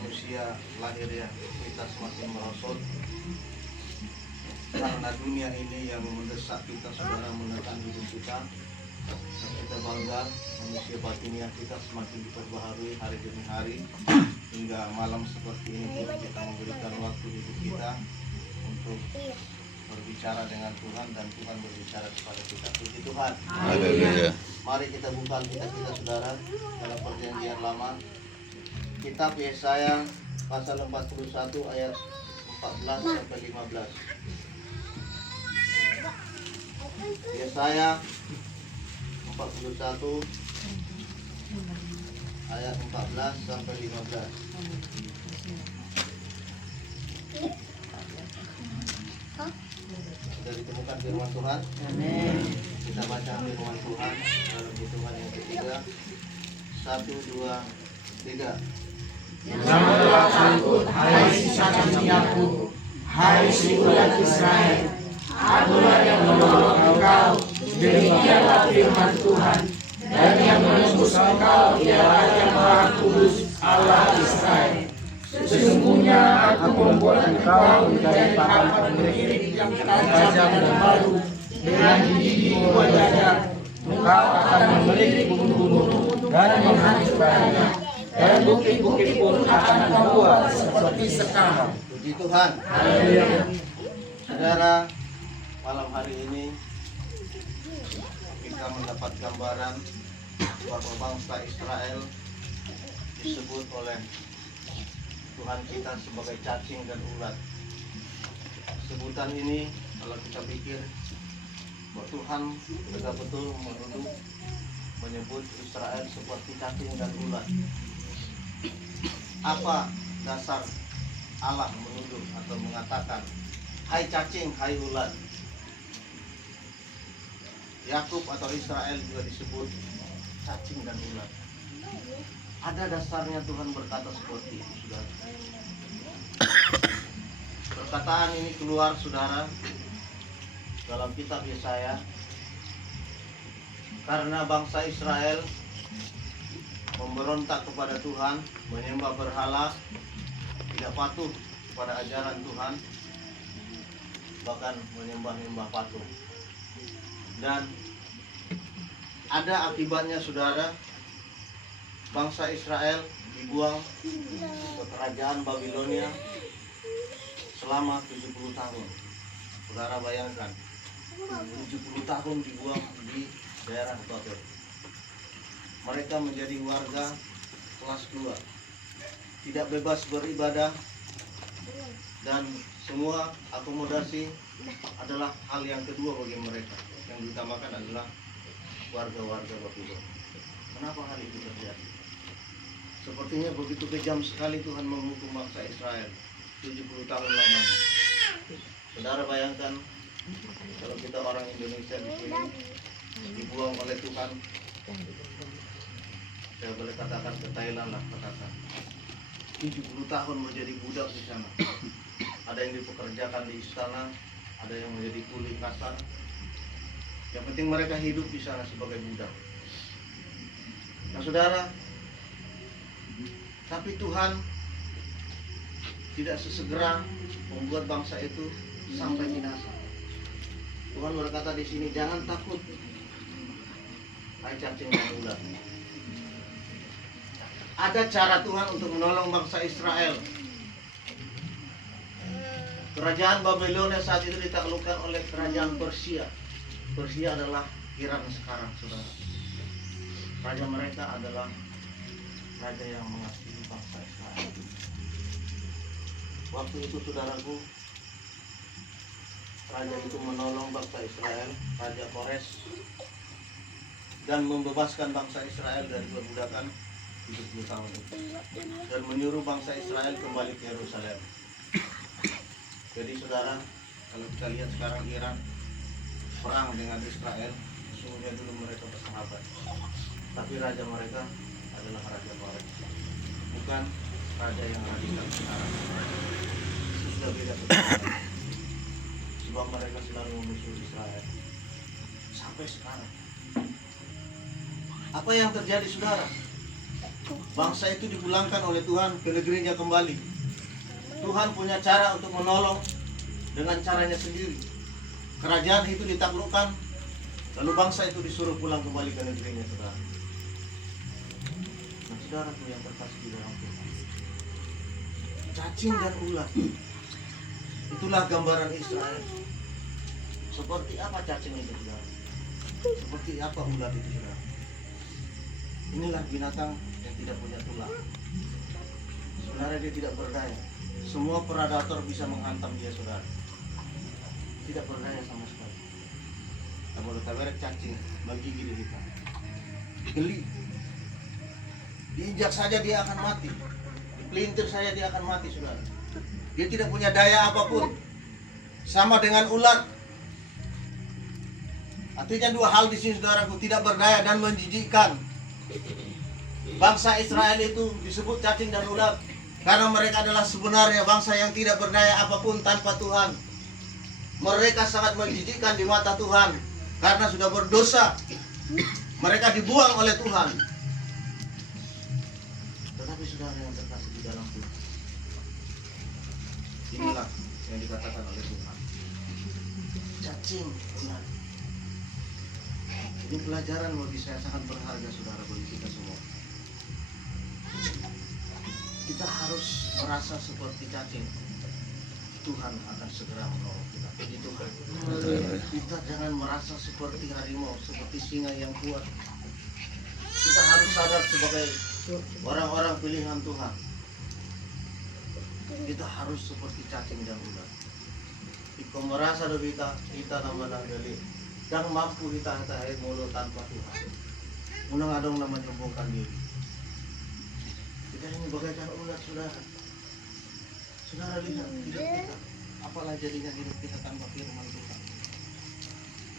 manusia lahir ya, kita semakin merosot karena dunia ini yang mendesak kita, saudara, menekan hidup kita. Dan kita bangga manusia batiniah kita semakin diperbaharui hari demi hari, hingga malam seperti ini pun kita memberikan waktu hidup kita untuk berbicara dengan Tuhan dan Tuhan berbicara kepada kita. Puji Tuhan. Haleluya. Mari kita buka Alkitab kita, saudara, dalam Perjanjian Lama. Kitab Yesaya pasal 41 ayat 14 sampai 15. Yesaya 41 ayat 14 sampai 15. Sudah ditemukan firman Tuhan? Amin. Kita baca firman Tuhan dalam hitungan yang ketiga. 1, 2, 3. Janganlah takut, hai sisa Yakub, hai si ulat Israel. Akulah yang menolong engkau, demikianlah firman Tuhan. Dan yang menembus engkau ialah yang Maha Kudus, Allah Israel. Sesungguhnya aku membuat engkau menjadi papan berdiri yang tajam dan baru, dengan gigi dua dada. Engkau akan memiliki gunung-gunung dan menghancurkannya, dan bukit-bukit pun akan engkau buat seperti sekarang. Puji Tuhan. Haleluya. Saudara, malam hari ini kita mendapat gambaran bahwa bangsa Israel disebut oleh Tuhan kita sebagai cacing dan ulat. Sebutan ini kalau kita pikir bahwa Tuhan betul-betul menyebut Israel seperti cacing dan ulat. Apa dasar Allah menuduh atau mengatakan, hai cacing, hai ulat? Yakub atau Israel juga disebut cacing dan ulat. Ada dasarnya Tuhan berkata seperti itu, saudara. Perkataan ini keluar, saudara, dalam kitab Yesaya, karena bangsa Israel memberontak kepada Tuhan, menyembah berhala, tidak patuh kepada ajaran Tuhan, bahkan menyembah-nyembah patung. Dan ada akibatnya, saudara. Bangsa Israel dibuang ke kerajaan Babilonia selama 70 tahun. Saudara bayangkan, 70 tahun dibuang di daerah Babel. Mereka menjadi warga kelas 2, tidak bebas beribadah, dan semua akomodasi adalah hal yang kedua bagi mereka. Yang diutamakan adalah warga-warga Babylon. Kenapa hal itu terjadi? Sepertinya begitu kejam sekali Tuhan menghukum bangsa Israel 70 tahun lamanya. Saudara bayangkan kalau kita orang Indonesia di sini dibuang oleh Tuhan, saya boleh katakan ke Thailand lah, katakan 70 tahun menjadi budak di sana. Ada yang dipekerjakan di istana, ada yang menjadi kuli kasar. Yang penting mereka hidup di sana sebagai budak. Nah, saudara, tapi Tuhan tidak sesegera membuat bangsa itu sampai binasa. Tuhan berkata di sini, jangan takut, hai cacing dan ulat. Ada cara Tuhan untuk menolong bangsa Israel. Kerajaan Babilonia saat itu ditaklukkan oleh kerajaan Persia. Persia adalah Iran sekarang, saudara. Raja mereka adalah raja yang mengasihi bangsa Israel. Waktu itu, saudaraku, raja itu menolong bangsa Israel, Raja Kores, dan membebaskan bangsa Israel dari perbudakan 70 tahun itu, dan menyuruh bangsa Israel kembali ke Yerusalem. Jadi, saudara, kalau kita lihat sekarang Iran perang dengan Israel, sesungguhnya dulu mereka bersahabat, tapi raja mereka adalah Raja Kores, bukan raja yang radikal sekarang. Sudah beda sekali. Sebab mereka selalu memusuhi Israel sampai sekarang. Apa yang terjadi, saudara? bangsa itu dipulangkan oleh Tuhan ke negerinya kembali. Tuhan punya cara untuk menolong dengan caranya sendiri. Kerajaan itu ditaklukkan, lalu bangsa itu disuruh pulang kembali ke negerinya, saudara. Nah, saudaraku yang terkasih di dalam Tuhan, cacing dan ulat, itulah gambaran Israel. Seperti apa cacing itu, saudara? Seperti apa ulat itu, saudara? Inilah binatang yang tidak punya tulang. Sebenarnya dia tidak berdaya. Semua predator bisa menghantam dia, saudara. Tidak berdaya sama sekali. Namun tawerek cacing menggigit kita. Geli. Diinjak saja dia akan mati. Dipelintir saja dia akan mati, saudara. Dia tidak punya daya apapun. Sama dengan ulat. Artinya dua hal di sini, saudaraku, tidak berdaya dan menjijikkan. Bangsa Israel itu disebut cacing dan ulat karena mereka adalah sebenarnya bangsa yang tidak berdaya apapun tanpa Tuhan. Mereka sangat menjijikkan di mata Tuhan karena sudah berdosa. Mereka dibuang oleh Tuhan. Tetapi saudara yang terkasih di dalam Tuhan, inilah yang dikatakan oleh Tuhan, cacing ulat. Ini pelajaran bagi saya sangat berharga, saudara, bagi kita semua. Kita harus merasa seperti cacing. Tuhan akan segera menolong kita. Puji Tuhan. Kita jangan merasa seperti harimau, seperti singa yang kuat. Kita harus sadar sebagai orang-orang pilihan Tuhan. Kita harus seperti cacing dan ulat. Jika merasa kita nama gali dan mampu kita air mulut tanpa Tuhan. Unang adong nama nyombongkan diri. Kita ini bagaikan ulat, saudara. Saudara lihat hidup kita, apalah jadinya hidup kita tanpa firman Tuhan.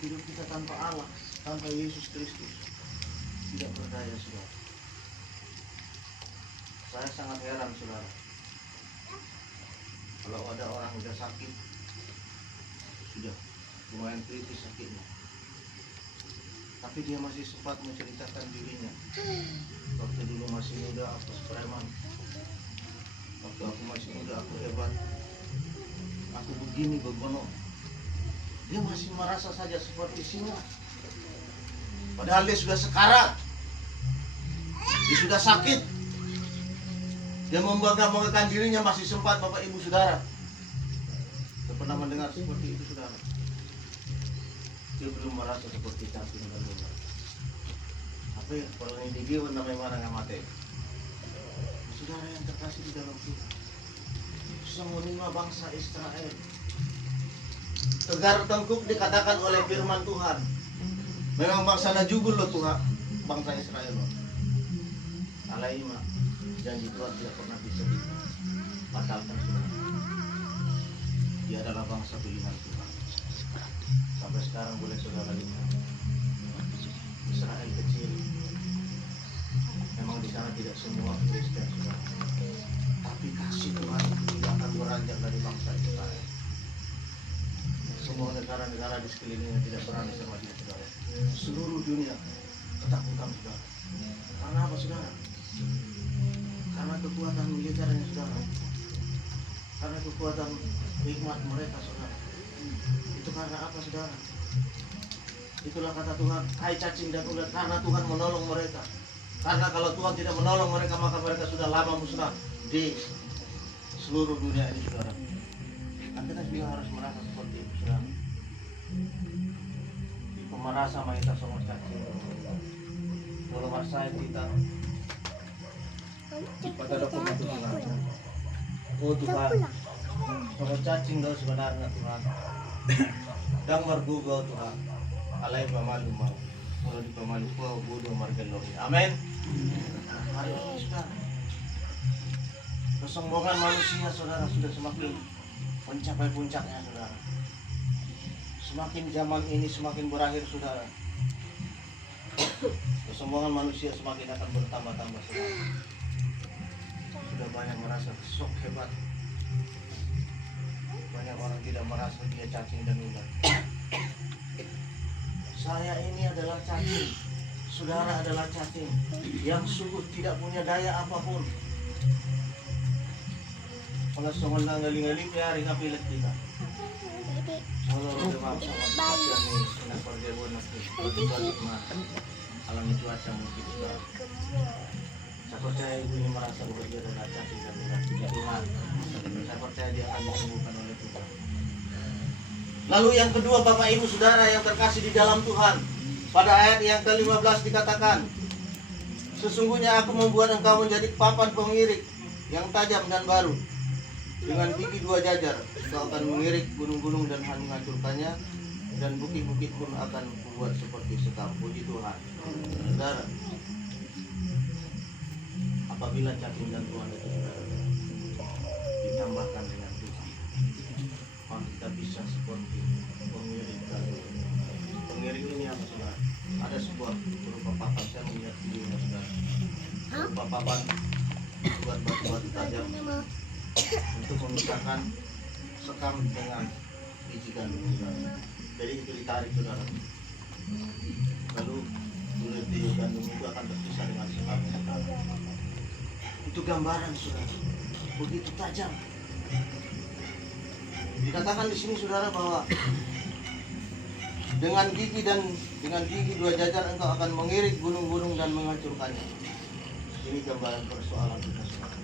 Hidup kita tanpa Allah, tanpa Yesus Kristus, tidak berdaya, saudara. Saya sangat heran, saudara, kalau ada orang sudah sakit, sudah lumayan kritis sakitnya, tapi dia masih sempat menceritakan dirinya. Waktu dulu masih muda aku preman, waktu aku masih muda aku hebat, aku begini begono. Dia masih merasa saja seperti singa, padahal dia sudah sekarat, dia sudah sakit. Dia membangga-banggakan dirinya masih sempat, Bapak Ibu Saudara. Saya pernah mendengar seperti itu, saudara. Dia belum merasa seperti cacing dan ulat. Apa ya, kalau ini digiwan namanya mana nggak mati. Saudara yang terkasih di dalam Tuhan, semua bangsa Israel tegar tengkuk dikatakan oleh firman Tuhan. Memang bangsa najugul loh Tuhan, bangsa Israel loh. Alaima, janji Tuhan tidak pernah bisa dibatalkan, saudara. Dia adalah bangsa pilihan Tuhan. Sampai sekarang boleh saudara lihat, Israel kecil. Memang di sana tidak semua Kristen, saudara. Tapi kasih Tuhan itu tidak akan beranjak dari bangsa Israel. Semua negara-negara di sekelilingnya tidak berani sama dia, saudara. Seluruh dunia ketakutan, saudara. Karena apa, saudara? Karena kekuatan militernya, saudara. Karena kekuatan hikmat mereka, saudara. Itu karena apa, saudara? Itulah kata Tuhan, hai cacing dan ulat, karena Tuhan menolong mereka. Karena kalau Tuhan tidak menolong mereka, maka mereka sudah lama musnah di seluruh dunia ini, saudara. Dan kita juga harus merasa seperti itu, saudara. Jika merasa kita sama cacing, kalau merasa kita pada dokumen Tuhan. Oh Tuhan, sama cacing kau sebenarnya Tuhan. Dan mergugau Tuhan. Alai pamalu mau. Kalau di pamalu kau bodoh margelori. Amin. Hari ini, saudara, kesombongan manusia, saudara, sudah semakin mencapai puncaknya, saudara. Semakin zaman ini semakin berakhir, saudara. Kesombongan manusia semakin akan bertambah-tambah, saudara. Sudah banyak merasa sok hebat. Banyak orang tidak merasa dia cacing dan ulat. Saya ini adalah cacing. saudara adalah cacing yang sungguh tidak punya daya apapun. Kalau songon nanggaling-galing ya ring apilet kita. Kalau udah mampu kasihan nih sinar perjalanan nanti balik alami cuaca mungkin sudah. Saya percaya ibu ini merasa bahwa dia adalah cacing dan tidak puji Tuhan. Saya percaya dia akan disembuhkan oleh Tuhan. Lalu yang kedua, Bapak Ibu Saudara yang terkasih di dalam Tuhan, pada ayat yang ke-15 dikatakan, sesungguhnya aku membuat engkau menjadi papan pengirik yang tajam dan baru. Dengan gigi 2 jajar, engkau akan mengirik gunung-gunung dan menghancurkannya, dan bukit-bukit pun akan kubuat seperti sekam. Puji Tuhan. Saudara, apabila cacing dan Tuhan itu ditambahkan dengan Tuhan, maka kita bisa seperti pengiring kayu. Pengiring ini apa saudara? Ada sebuah berupa papan, saya melihat videonya saudara. Berupa papan buat batu-batu tajam untuk memisahkan sekam dengan biji gandum saudara. Jadi itu ditarik saudara. Lalu kulit biji gandum itu akan terpisah dengan sekam saudara. Itu gambaran saudara, begitu tajam. Dikatakan di sini saudara bahwa dengan gigi 2 jajar engkau akan mengirik gunung-gunung dan menghancurkannya. Ini gambaran persoalan kita saudara.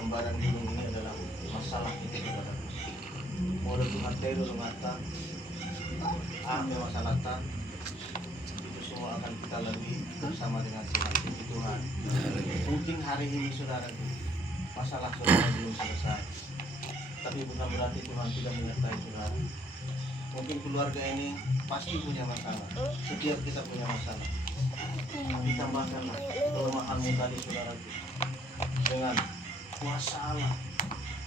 Gambaran gunung ini adalah masalah kita saudara. Mau Tuhan telu mengatakan, masalah itu semua akan kita lalui bersama dengan Tuhan. Mungkin hari ini saudara, masalah saudara belum selesai, tapi bukan berarti Tuhan tidak menyertai saudara. Mungkin keluarga ini pasti punya masalah. Setiap kita punya masalah. Ditambahkanlah kelemahanmu tadi saudara, dengan kuasa Allah,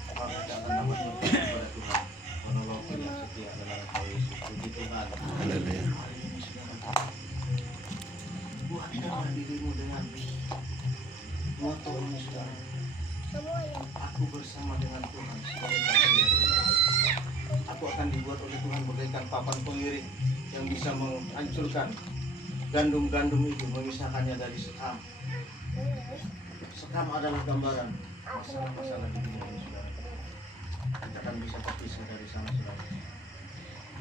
maka kita akan dapat berdoa kepada Tuhan. Penolong yang setia adalah Engkau Yesus. Puji Tuhan. Haleluya. Hari ini sudah berkata, buatkanlah dirimu dengan moto ini saudara. Aku bersama dengan Tuhan sebagai cacing dan ular. Aku akan dibuat oleh Tuhan bagaikan papan pengiring yang bisa menghancurkan gandum-gandum itu, memisahkannya dari sekam. Sekam adalah gambaran masalah-masalah di dunia ini saudara. Kita akan bisa terpisah dari sana saudara.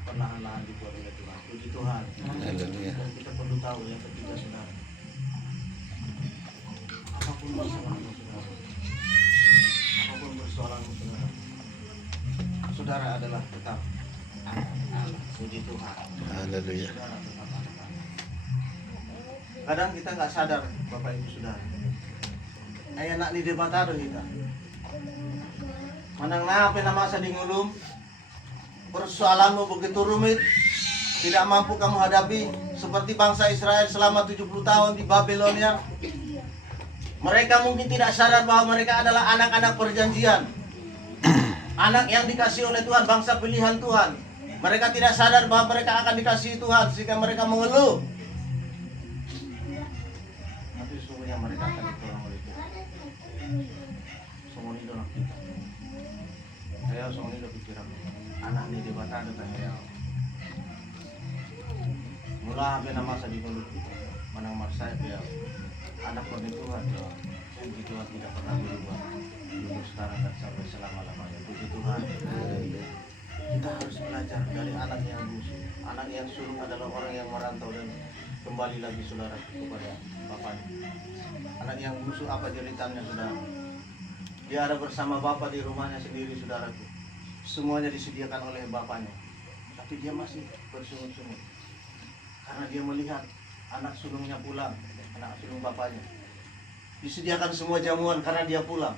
Perlahan-lahan dibuat oleh Tuhan. Puji Tuhan. Dan kita perlu tahu yang ketiga saudara, apapun masalahmu saudara, apapun persoalanmu saudara, saudara adalah tetap anak Allah. Puji Tuhan. Haleluya. Saudara tetap anak Allah. Kadang kita nggak sadar Bapak Ibu Saudara, ayah nak di debatado kita manang nape na masa di ngulum, persoalanmu begitu rumit, tidak mampu kamu hadapi seperti bangsa Israel selama 70 tahun di Babilonia. Mereka mungkin tidak sadar bahwa mereka adalah anak-anak perjanjian, anak yang dikasihi oleh Tuhan, bangsa pilihan Tuhan. Mereka tidak sadar bahwa mereka akan dikasihi Tuhan, sehingga mereka mengeluh. Tapi sesungguhnya mereka akan ditolong oleh Tuhan. Semua ini dalam kita. Saya semua ini lebih kira anak ini debatan dengan saya. Mula apa nama saya di mulut kita, manang marsai dia anak Tuhan ya. Puji Tuhan tidak pernah berubah dulu, sekarang dan sampai selama-lamanya. Puji Tuhan. Kita harus belajar dari anak yang busuk. Anak yang sulung adalah orang yang merantau dan kembali lagi saudara kepada bapaknya. Anak yang busuk apa jeritannya saudara? Dia ada bersama bapak di rumahnya sendiri saudaraku. Semuanya disediakan oleh bapaknya, tapi dia masih bersungut-sungut karena dia melihat anak sulungnya pulang, anak sulung bapaknya disediakan semua jamuan karena dia pulang.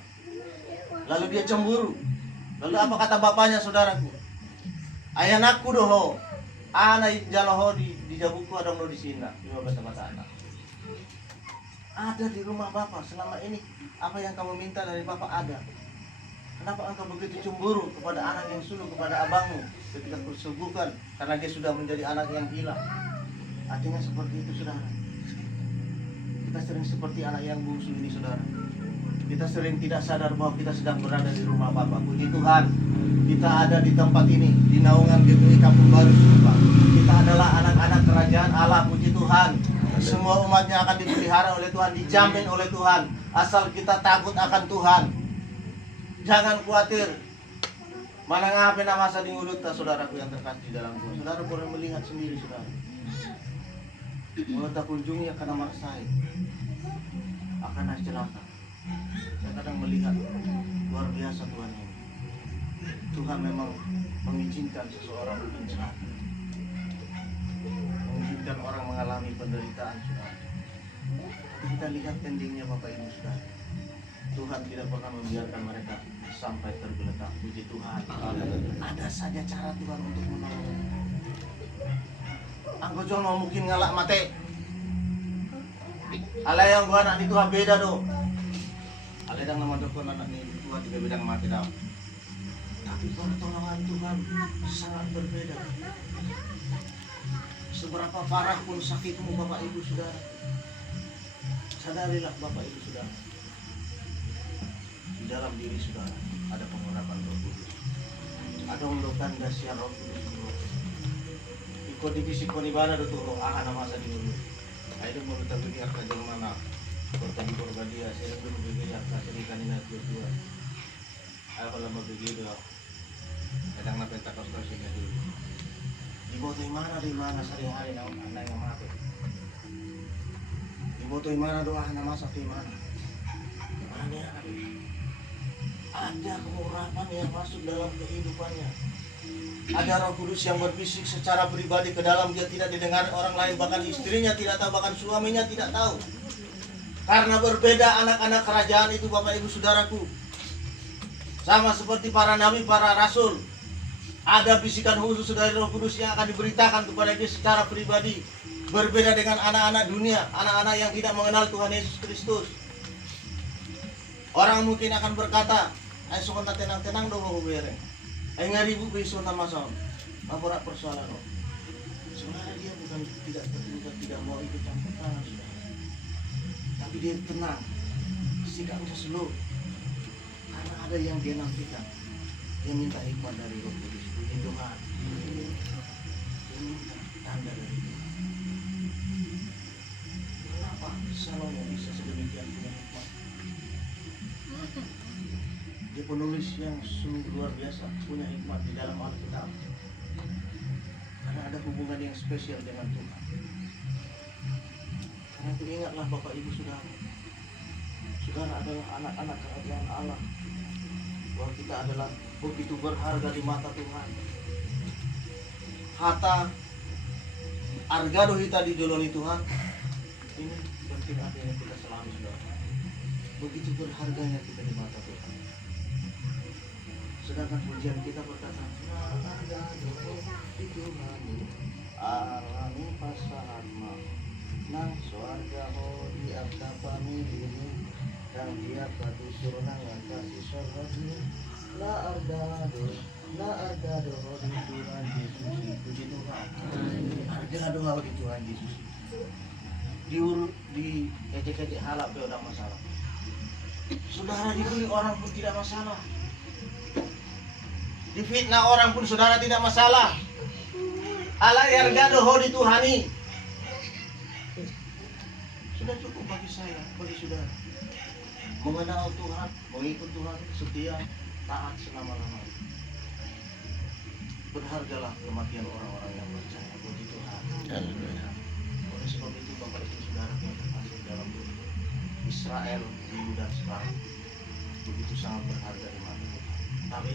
Lalu dia cemburu. Lalu apa kata bapaknya saudaraku? Ayah anakku doho, anak jaloho di jabuku ada lo di sini, dua bata-bata anak. Ada di rumah bapak selama ini, apa yang kamu minta dari bapak ada. Kenapa engkau begitu cemburu kepada anak yang sulung, kepada abangmu ketika kusuguhkan karena dia sudah menjadi anak yang hilang? Artinya seperti itu saudara. Kita sering seperti anak yang bungsu ini saudara. Kita sering tidak sadar bahwa kita sedang berada di rumah Bapa. Puji Tuhan, kita ada di tempat ini, di naungan GPI Kampung Baru Supa. Kita adalah anak-anak kerajaan Allah. Puji Tuhan. Semua umatnya akan dipelihara oleh Tuhan, dijamin oleh Tuhan. Asal kita takut akan Tuhan. Jangan khawatir. Mana ngapain masa di mulut saudaraku yang terkasih dalam Tuhan. Saudara boleh melihat sendiri, saudara. Mulai tak kunjungi akan maksai, akan celaka. Saya kadang melihat luar biasa Tuhan ini. Tuhan memang mengizinkan seseorang mungkin celaka, mengizinkan orang mengalami penderitaan, saudara. Tapi kita lihat endingnya Bapak Ibu saudara. Tuhan tidak pernah membiarkan mereka sampai tergeletak. Puji Tuhan. Ada saja cara Tuhan untuk menolong. Angko cuma mungkin ngalak mati. Alay yang gua anak itu beda do. Alay yang nama dokter anak ini gua tiga bidang mati dah. Tapi pertolongan Tuhan sangat berbeda. Seberapa parah pun sakitmu Bapak Ibu saudara, sadarilah Bapak Ibu saudara, di dalam diri saudara ada pengurapan Roh Kudus. Ada undukan dasar Roh Kudus. Ikut divisi konibana do tuh aha nama masa di dulu. Ayo mau kita bagi harta jeung mana. Bertani berbadia saya dulu bagi harta serikan ini dua. Ayo kalau mau bagi do. Kadang na Pentakosta sini dulu. Di mana sehari-hari anak yang mati. Di mana doa nama masa di mana. Ada pengurapan yang masuk dalam kehidupannya. Ada Roh Kudus yang berbisik secara pribadi ke dalam dia, tidak didengar orang lain, bahkan istrinya tidak tahu, bahkan suaminya tidak tahu. Karena berbeda anak-anak kerajaan itu Bapak Ibu Saudaraku. Sama seperti para nabi, para rasul. Ada bisikan khusus dari Roh Kudus yang akan diberitakan kepada dia secara pribadi. Berbeda dengan anak-anak dunia, anak-anak yang tidak mengenal Tuhan Yesus Kristus. Orang mungkin akan berkata, "Ayo sokonta tenang-tenang dong mau bereng. Ayo ngaribu besok nama som. Apa persoalan lo?" Sebenarnya dia bukan tidak mau ikut campur tangan, saudara. Tapi dia tenang, sikapnya slow. Karena ada yang dia nantikan. Dia minta hikmat dari Roh Kudus. Puji Tuhan. Dia minta tanda dari Tuhan. Kenapa Salomo bisa sedemikian punya hikmat? Dia penulis yang sungguh luar biasa, punya hikmat di dalam Alkitab. Karena ada hubungan yang spesial dengan Tuhan. Karena itu ingatlah Bapak Ibu Saudara. Saudara adalah anak-anak kerajaan Allah. Bahwa kita adalah begitu berharga di mata Tuhan. Hatta argado kita dijoloni Tuhan. Ini penting apa yang kita selami saudara. Begitu berharganya kita di mata Tuhan. Sedangkan pujian kita berkata, argado di Tuhan, alami pasahatma, nang suarga ho di abda pamilini, dan dia patu surunan yang kasih sorganya. La argado di Tuhan Yesus. Puji Tuhan. Argado di Tuhan Yesus. Di ejek-ejek halap udah masalah. Saudara dibeli orang pun tidak masalah. Difitnah orang pun saudara tidak masalah. Ala argado di Tuhani. Sudah cukup bagi saya, bagi saudara. Mengenal Tuhan, mengikut Tuhan, setia, taat selama-lamanya. Berhargalah kematian orang-orang yang percaya. Puji Tuhan. Oleh sebab itu Bapak Ibu Saudara yang terkasih dalam Tuhan, Israel di Yuda sekarang begitu sangat berharga di mata Tuhan. Tapi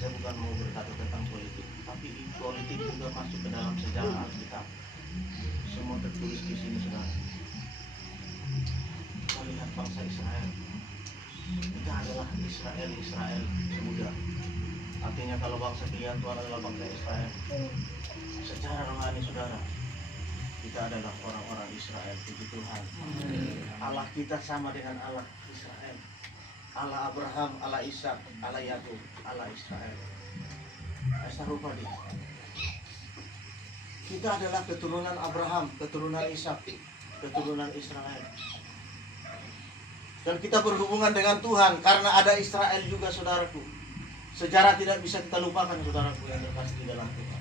saya bukan mau berkata tentang politik, tapi politik juga masuk ke dalam sejarah Alkitab. Semua tertulis di sini saudara. Kita lihat bangsa Israel. Kita adalah Israel semudah. Artinya kalau bangsa pilihan Tuhan adalah bangsa Israel. Secara rohani saudara, kita adalah orang-orang Israel. Puji Tuhan. Allah kita sama dengan Allah Israel. Allah Abraham, Allah Ishak, Allah Yakub, Allah Israel. Serupa dia. Kita adalah keturunan Abraham, keturunan Ishak, keturunan Israel. Dan kita berhubungan dengan Tuhan karena ada Israel juga, saudaraku. Sejarah tidak bisa kita lupakan, saudaraku yang terkasih di dalam Tuhan.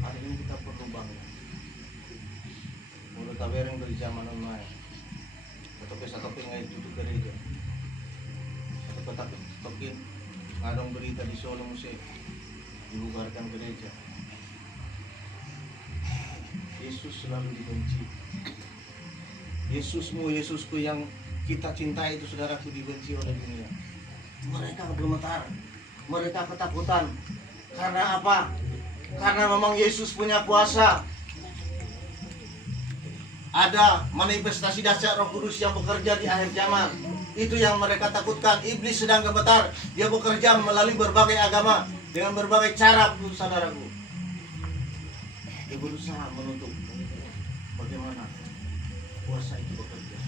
Hari ini kita perlu bangga. Mulut tabereng dari zaman online. Satu pengai duduk gereja. Satu tokin ngadong berita di Solo Musik. Dibubarkan gereja. Yesus selalu dibenci. Yesusku yang kita cintai itu, saudaraku, dibenci oleh dunia. Mereka gemetar, mereka ketakutan. Karena apa? Karena memang Yesus punya kuasa. Ada manifestasi dahsyat Roh Kudus yang bekerja di akhir zaman. Itu yang mereka takutkan. Iblis sedang gemetar. Dia bekerja melalui berbagai agama dengan berbagai cara, saudaraku. Dia berusaha menutup bagaimana kuasa itu bekerja.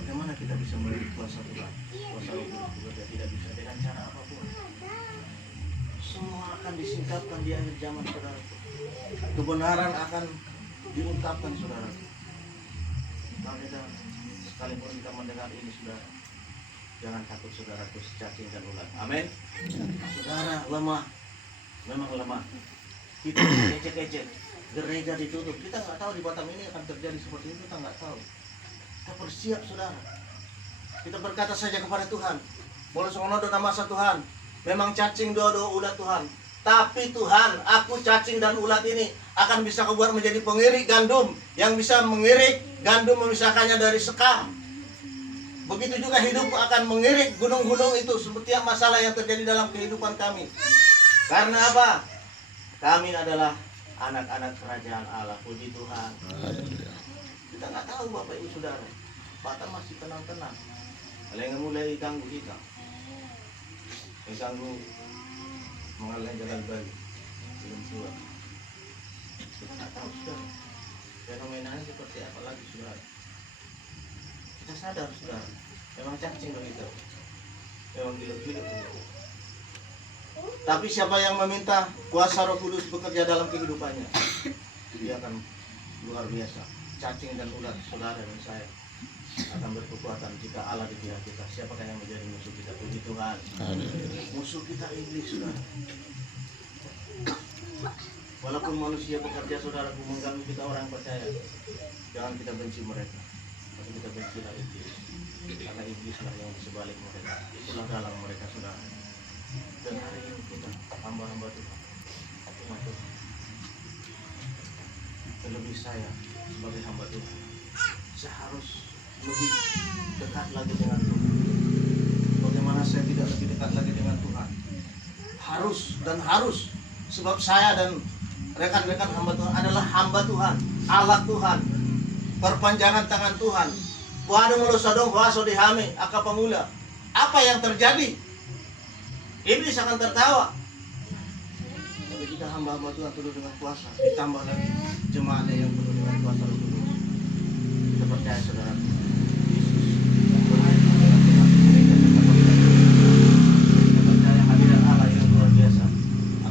Bagaimana kita bisa melihat kuasa Tuhan? Kuasa Roh Kudus bekerja tidak bisa dengan cara apapun. Semua akan disingkapkan di akhir zaman, saudaraku. Kebenaran akan diungkapkan, saudaraku. Maka sekalipun kita mendengar ini, saudara, jangan takut, saudaraku, cacing dan ulat. Amin. Saudara lemah, memang lemah. Kita ecek-ecek, gereja ditutup. Kita nggak tahu di Batam ini akan terjadi seperti itu, kita nggak tahu. Kita bersiap, saudara. Kita berkata saja kepada Tuhan, boleh songono nama Tuhan. Memang cacing doa ulat Tuhan. Tapi Tuhan, aku cacing dan ulat ini akan bisa kebuat menjadi pengirik gandum yang bisa mengirik gandum, memisahkannya dari sekam. Begitu juga hidupku akan mengirik gunung-gunung itu setiap masalah yang terjadi dalam kehidupan kami. Karena apa? Kami adalah anak-anak kerajaan Allah. Puji Tuhan. Kita nggak tahu, Bapak Ibu Saudara. Batam masih tenang-tenang. Ada yang mulai ganggu kita. Ganggu mengalir jalan bayi. Belum tua. Kita nggak tahu, saudara. Fenomenanya seperti apa lagi, saudara. Kita sadar, saudara. Memang cacing begitu. Memang gila-gila. Tapi siapa yang meminta kuasa Roh Kudus bekerja dalam kehidupannya, dia akan luar biasa. Cacing dan ulat, saudara dan saya, akan berkekuatan jika Allah di pihak kita. Siapakah yang menjadi musuh kita? Puji Tuhan. Musuh kita iblis, saudara. Walaupun manusia bekerja, saudaraku, mengganggu kita orang percaya, jangan kita benci mereka, tapi kita bencilah iblis. Karena iblislah yang di sebalik mereka. Itulah dalam mereka, saudara. Dan hari ini kita hamba-hamba Tuhan, umat Tuhan, terlebih saya sebagai hamba Tuhan, saya harus lebih dekat lagi dengan Tuhan. Bagaimana saya tidak lebih dekat lagi dengan Tuhan? Harus dan harus, sebab saya dan rekan-rekan hamba Tuhan adalah hamba Tuhan, alat Tuhan, perpanjangan tangan Tuhan. Waduh mulu sodong waso dihame aka pemula. Apa yang terjadi? Iblis akan tertawa. Tapi kita hamba-hamba Tuhan penuh dengan kuasa, ditambah lagi jemaatnya yang penuh dengan kuasa Roh Kudus. Kita percaya, saudara, kita percaya hadirat Allah yang luar biasa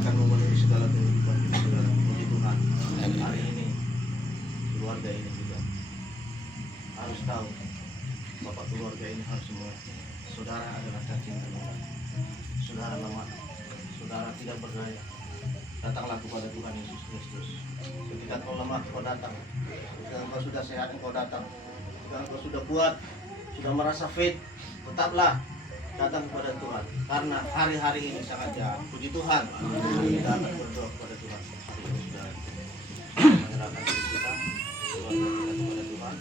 akan memenuhi segala kehidupan kita, saudara. Puji Tuhan. Hari ini keluarga ini juga harus tahu, bapak keluarga ini harus semua, saudara adalah cacing dan ulat. Saudara lemah, saudara tidak berdaya. Datanglah kepada Tuhan Yesus Kristus. Ketika kau lemah, kau datang. Ketika kau sudah sehat, kau datang. Ketika kau sudah kuat, sudah merasa fit, tetaplah datang kepada Tuhan. Karena hari-hari ini sangat jahat. Puji Tuhan. Kita akan berdoa kepada Tuhan. Hari ini sudah menyerahkan diri kita, keluarga kita kepada Tuhan.